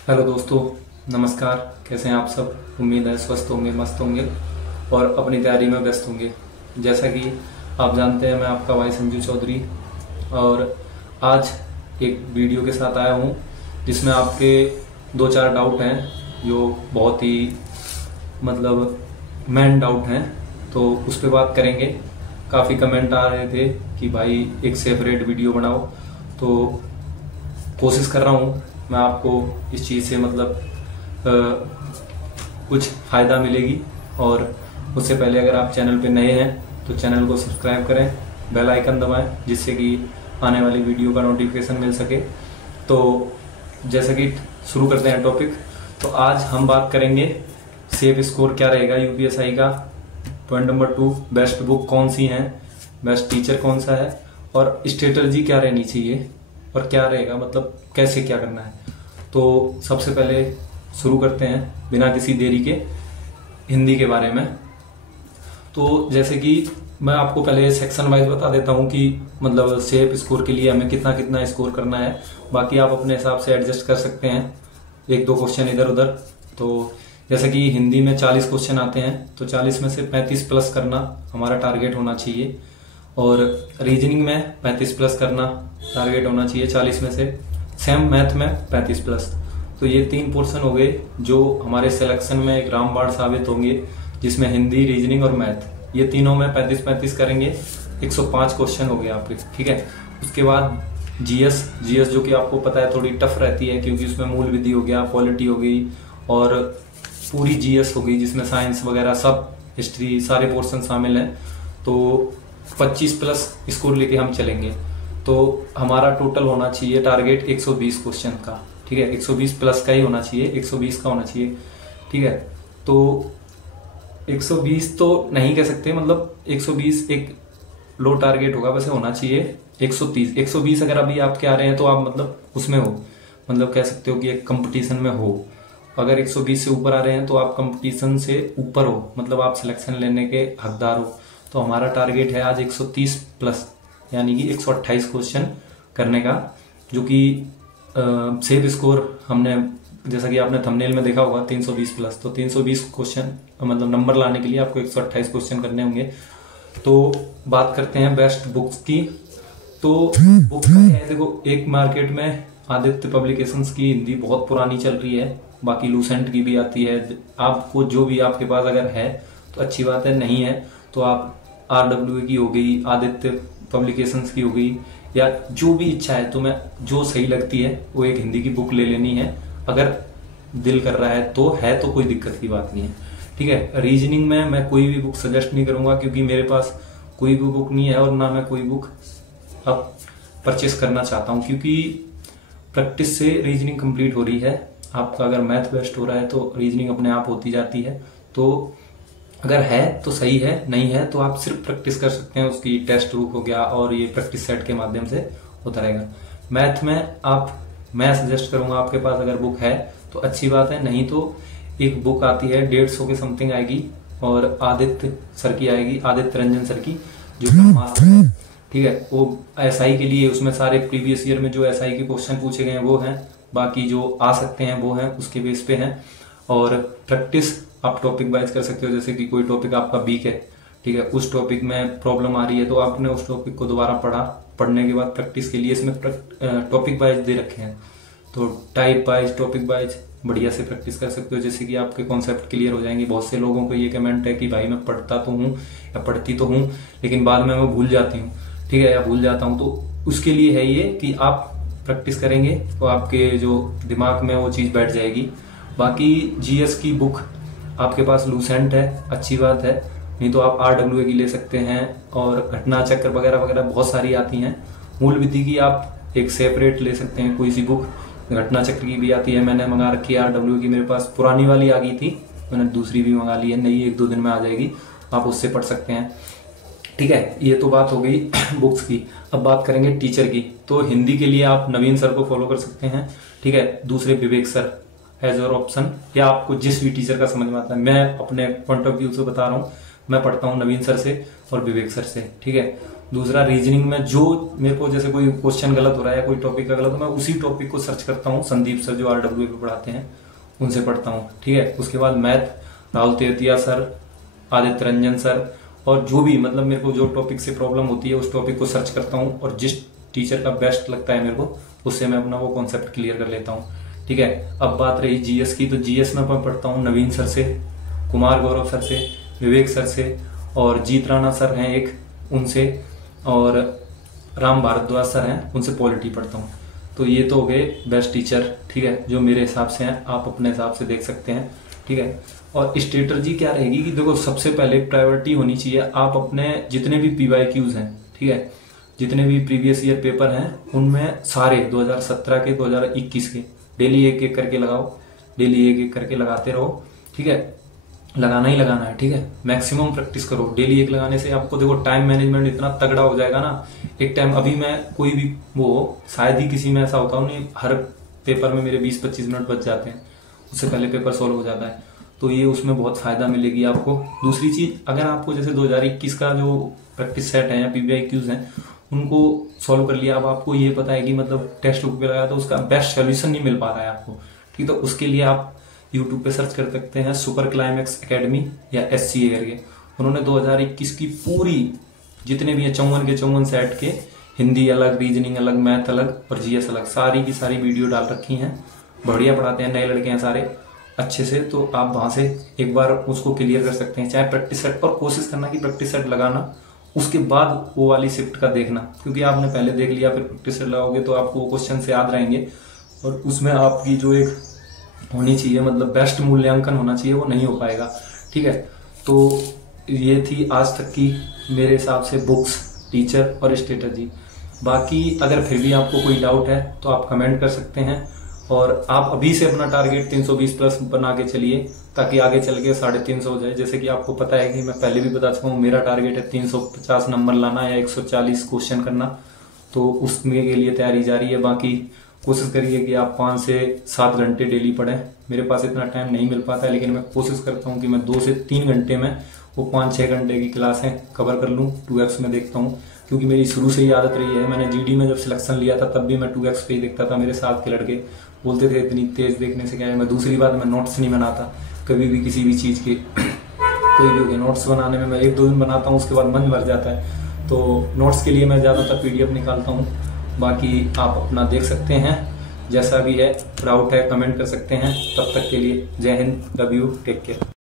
Hello दोस्तों, नमस्कार। कैसे हैं आप सब? उम्मीद है स्वस्थ होंगे, मस्त होंगे और अपनी तैयारी में व्यस्त होंगे। जैसा कि आप जानते हैं, मैं आपका भाई संजू चौधरी और आज एक वीडियो के साथ आया हूं जिसमें आपके दो चार डाउट हैं जो बहुत ही मतलब मेन डाउट हैं, तो उस पर बात करेंगे। काफ़ी कमेंट आ रहे थे कि भाई एक सेपरेट वीडियो बनाओ, तो कोशिश कर रहा हूँ मैं आपको इस चीज़ से कुछ फ़ायदा मिलेगी। और उससे पहले अगर आप चैनल पे नए हैं तो चैनल को सब्सक्राइब करें, बेल आइकन दबाएं जिससे कि आने वाली वीडियो का नोटिफिकेशन मिल सके। तो जैसा कि शुरू करते हैं टॉपिक, तो आज हम बात करेंगे सेफ स्कोर क्या रहेगा यूपीएसआई का। पॉइंट नंबर 2, बेस्ट बुक कौन सी है, बेस्ट टीचर कौन सा है और स्ट्रेटजी क्या रहनी चाहिए और क्या रहेगा, मतलब कैसे क्या करना है। तो सबसे पहले शुरू करते हैं बिना किसी देरी के हिंदी के बारे में। तो जैसे कि मैं आपको पहले सेक्शन वाइज बता देता हूं कि मतलब सेफ स्कोर के लिए हमें कितना कितना स्कोर करना है, बाकी आप अपने हिसाब से एडजस्ट कर सकते हैं, एक दो क्वेश्चन इधर उधर। तो जैसे कि हिंदी में 40 क्वेश्चन आते हैं, तो 40 में से 35 प्लस करना हमारा टारगेट होना चाहिए। और रीजनिंग में 35 प्लस करना टारगेट होना चाहिए 40 में से। सेम मैथ में 35 प्लस। तो ये 3 पोर्शन हो गए जो हमारे सिलेक्शन में एक रामबाण साबित होंगे, जिसमें हिंदी, रीजनिंग और मैथ, ये तीनों में 35-35 करेंगे। 105 क्वेश्चन हो गए आपके, ठीक है। उसके बाद जीएस जो कि आपको पता है थोड़ी टफ रहती है, क्योंकि उसमें मूल विधि हो गया, पॉलिटी हो गई और पूरी जीएस हो गई, जिसमें साइंस वगैरह सब, हिस्ट्री, सारे पोर्शन शामिल हैं। तो 25 प्लस स्कोर लेके हम चलेंगे। तो हमारा टोटल होना चाहिए टारगेट 120 क्वेश्चन का, ठीक है। 120 प्लस का ही होना चाहिए, 120 का होना चाहिए, ठीक है। तो 120 तो नहीं कह सकते, मतलब 120 एक लो टारगेट होगा, वैसे होना चाहिए 130। 120 अगर अभी आपके आ रहे हैं तो आप मतलब उसमें हो, मतलब कह सकते हो कि एक कंपटीशन में हो। अगर 120 से ऊपर आ रहे हैं तो आप कंपटीशन से ऊपर हो, मतलब आप सिलेक्शन लेने के हकदार हो। तो हमारा टारगेट है आज 130 प्लस, यानी कि 128 क्वेश्चन करने का, जो कि सेफ स्कोर हमने, जैसा कि आपने थंबनेल में देखा होगा, 320 प्लस। तो 320 क्वेश्चन मतलब नंबर लाने के लिए आपको 128 क्वेश्चन करने होंगे। तो बात करते हैं बेस्ट बुक्स की। तो बुक का क्या है, देखो, एक मार्केट में आदित्य पब्लिकेशंस की हिंदी बहुत पुरानी चल रही है, बाकी लूसेंट की भी आती है। आपको जो भी आपके पास अगर है तो अच्छी बात है, नहीं है तो आप RWA की हो गई, आदित्य पब्लिकेशंस की हो गई, या जो भी इच्छा है, तो मैं जो सही लगती है वो एक हिंदी की बुक ले लेनी है। अगर दिल कर रहा है तो कोई दिक्कत की बात नहीं है, ठीक है। रीजनिंग में मैं कोई भी बुक सजेस्ट नहीं करूंगा, क्योंकि मेरे पास कोई भी बुक नहीं है और ना मैं कोई बुक अब परचेस करना चाहता हूं, क्योंकि प्रैक्टिस से रीजनिंग कंप्लीट हो रही है। आपका अगर मैथ बेस्ट हो रहा है तो रीजनिंग अपने आप होती जाती है। तो अगर है तो सही है, नहीं है तो आप सिर्फ प्रैक्टिस कर सकते हैं, उसकी टेक्स्ट बुक हो गया और ये प्रैक्टिस सेट के माध्यम से होता रहेगा। मैथ में मैं सजेस्ट करूंगा, आपके पास अगर बुक है तो अच्छी बात है, नहीं तो एक बुक आती है 150 के समथिंग आएगी, और आदित्य सर की आएगी, आदित्य रंजन सर की, जो मास्टर है, ठीक है। वो एसआई के लिए, उसमें सारे प्रीवियस ईयर में जो एसआई के क्वेश्चन पूछे गए हैं वो हैं, बाकी जो आ सकते हैं वो हैं, उसके बेस पे हैं। और प्रैक्टिस आप टॉपिक वाइज कर सकते हो, जैसे कि कोई टॉपिक आपका वीक है, ठीक है, उस टॉपिक में प्रॉब्लम आ रही है, तो आपने उस टॉपिक को दोबारा पढ़ने के बाद प्रैक्टिस के लिए इसमें टॉपिक वाइज दे रखे हैं, तो टाइप वाइज, टॉपिक वाइज बढ़िया से प्रैक्टिस कर सकते हो, जैसे कि आपके कॉन्सेप्ट क्लियर हो जाएंगे। बहुत से लोगों को ये कमेंट है कि भाई मैं पढ़ता तो हूँ या पढ़ती तो हूँ, लेकिन बाद में मैं भूल जाती हूँ, ठीक है, या भूल जाता हूँ। तो उसके लिए है ये कि आप प्रैक्टिस करेंगे तो आपके जो दिमाग में वो चीज़ बैठ जाएगी। बाकी जीएस की बुक आपके पास लूसेंट है, अच्छी बात है, नहीं तो आप RWA की ले सकते हैं, और घटना चक्र वगैरह वगैरह बहुत सारी आती हैं। मूल विधि की आप एक सेपरेट ले सकते हैं कोई सी बुक, घटना चक्र की भी आती है, मैंने मंगा रखी है RWA की, मेरे पास पुरानी वाली आ गई थी, मैंने दूसरी भी मंगा ली है, नई 1-2 दिन में आ जाएगी, आप उससे पढ़ सकते हैं, ठीक है। ये तो बात हो गई बुक्स की। अब बात करेंगे टीचर की। तो हिंदी के लिए आप नवीन सर को फॉलो कर सकते हैं, ठीक है। दूसरे विवेक सर एज और ऑप्शन, या आपको जिस भी टीचर का समझ में आता है। मैं अपने पॉइंट ऑफ व्यू से बता रहा हूँ, मैं पढ़ता हूँ नवीन सर से और विवेक सर से, ठीक है। दूसरा रीजनिंग में जो मेरे को जैसे कोई क्वेश्चन गलत हो रहा है या कोई टॉपिक का गलत हो, मैं उसी टॉपिक को सर्च करता हूँ, संदीप सर जो RWA पे पढ़ाते हैं उनसे पढ़ता हूँ, ठीक है। उसके बाद math Rahul Tewatia sir, Aditya Ranjan sir, और जो भी मतलब मेरे को जो टॉपिक से प्रॉब्लम होती है उस टॉपिक को सर्च करता हूँ, और जिस टीचर का बेस्ट लगता है मेरे को उससे मैं अपना वो कॉन्सेप्ट क्लियर कर लेता हूँ, ठीक है। अब बात रही जीएस की, तो जीएस में मैं पढ़ता हूँ नवीन सर से, कुमार गौरव सर से, विवेक सर से, और जीत राणा सर हैं एक उनसे, और राम भारद्वाज सर हैं उनसे पॉलिटी पढ़ता हूँ। तो ये तो हो गए बेस्ट टीचर, ठीक है, जो मेरे हिसाब से हैं, आप अपने हिसाब से देख सकते हैं, ठीक है। और स्ट्रेटजी क्या रहेगी कि देखो सबसे पहले प्रायोरिटी होनी चाहिए, आप अपने जितने भी PYQs हैं, ठीक है, जितने भी प्रीवियस ईयर पेपर हैं उनमें सारे 2017 के 2021 के डेली एक एक करके लगाओ, डेली एक एक करके लगाते रहो, ठीक है, लगाना ही लगाना है, ठीक है। मैक्सिमम प्रैक्टिस करो, डेली एक लगाने से आपको देखो टाइम मैनेजमेंट इतना तगड़ा हो जाएगा ना। एक टाइम अभी मैं कोई भी वो शायद ही किसी में ऐसा होता हूँ नहीं, हर पेपर में मेरे 20-25 मिनट बच जाते हैं, उससे पहले पेपर सॉल्व हो जाता है, तो ये उसमें बहुत फायदा मिलेगी आपको। दूसरी चीज, अगर आपको जैसे 2021 का जो प्रैक्टिस सेट है या PYQs हैं उनको सॉल्व कर लिया, अब आपको ये पता है कि मतलब टेक्स्ट बुक पे लगाया तो उसका बेस्ट सोल्यूशन नहीं मिल पा रहा है आपको, ठीक, तो उसके लिए आप यूट्यूब पे सर्च कर सकते हैं सुपर क्लाइमैक्स एकेडमी या SCA करके। उन्होंने 2021 की पूरी जितने भी 54 के 54 सेट के हिंदी अलग, रीजनिंग अलग, मैथ अलग और GS अलग, सारी की सारी वीडियो डाल रखी हैं, बढ़िया पढ़ाते हैं, नए लड़के हैं सारे अच्छे से, तो आप वहां से एक बार उसको क्लियर कर सकते हैं, चाहे प्रैक्टिस सेट, और कोशिश करना कि प्रैक्टिस सेट लगाना, उसके बाद वो वाली शिफ्ट का देखना, क्योंकि आपने पहले देख लिया फिर प्रैक्टिस सेट लगाओगे तो आपको वो क्वेश्चन से याद रहेंगे, और उसमें आपकी जो एक होनी चाहिए मतलब बेस्ट मूल्यांकन होना चाहिए वो नहीं हो पाएगा, ठीक है। तो ये थी आज तक की मेरे हिसाब से बुक्स, टीचर और स्ट्रेटजी। बाकी अगर फिर भी आपको कोई डाउट है तो आप कमेंट कर सकते हैं, और आप अभी से अपना टारगेट 320 प्लस बना के चलिए ताकि आगे चल के 350 हो जाए। जैसे कि आपको पता है कि मैं पहले भी बता चुका हूँ, मेरा टारगेट है 350 नंबर लाना या 140 क्वेश्चन करना, तो उसमें के लिए तैयारी जारी है। बाकी कोशिश करिए कि आप 5 से 7 घंटे डेली पढ़ें। मेरे पास इतना टाइम नहीं मिल पाता है, लेकिन मैं कोशिश करता हूँ कि मैं 2 से 3 घंटे में वो 5-6 घंटे की क्लासें कवर कर लूँ। 2x में देखता हूँ, क्योंकि मेरी शुरू से ही आदत रही है। मैंने GD में जब सिलेक्शन लिया था तब भी मैं 2x पे ही देखता था। मेरे साथ के लड़के बोलते थे इतनी तेज देखने से क्या है। मैं दूसरी बात, मैं नोट्स नहीं बनाता कभी भी किसी भी चीज़ के, कोई भी हो गया, नोट्स बनाने में मैं 1-2 दिन बनाता हूँ, उसके बाद मन भर जाता है। तो नोट्स के लिए मैं ज़्यादातर PDF निकालता हूँ। बाकी आप अपना देख सकते हैं, जैसा भी है, डाउट है कमेंट कर सकते हैं। तब तक के लिए Jai Hind, love you, take care.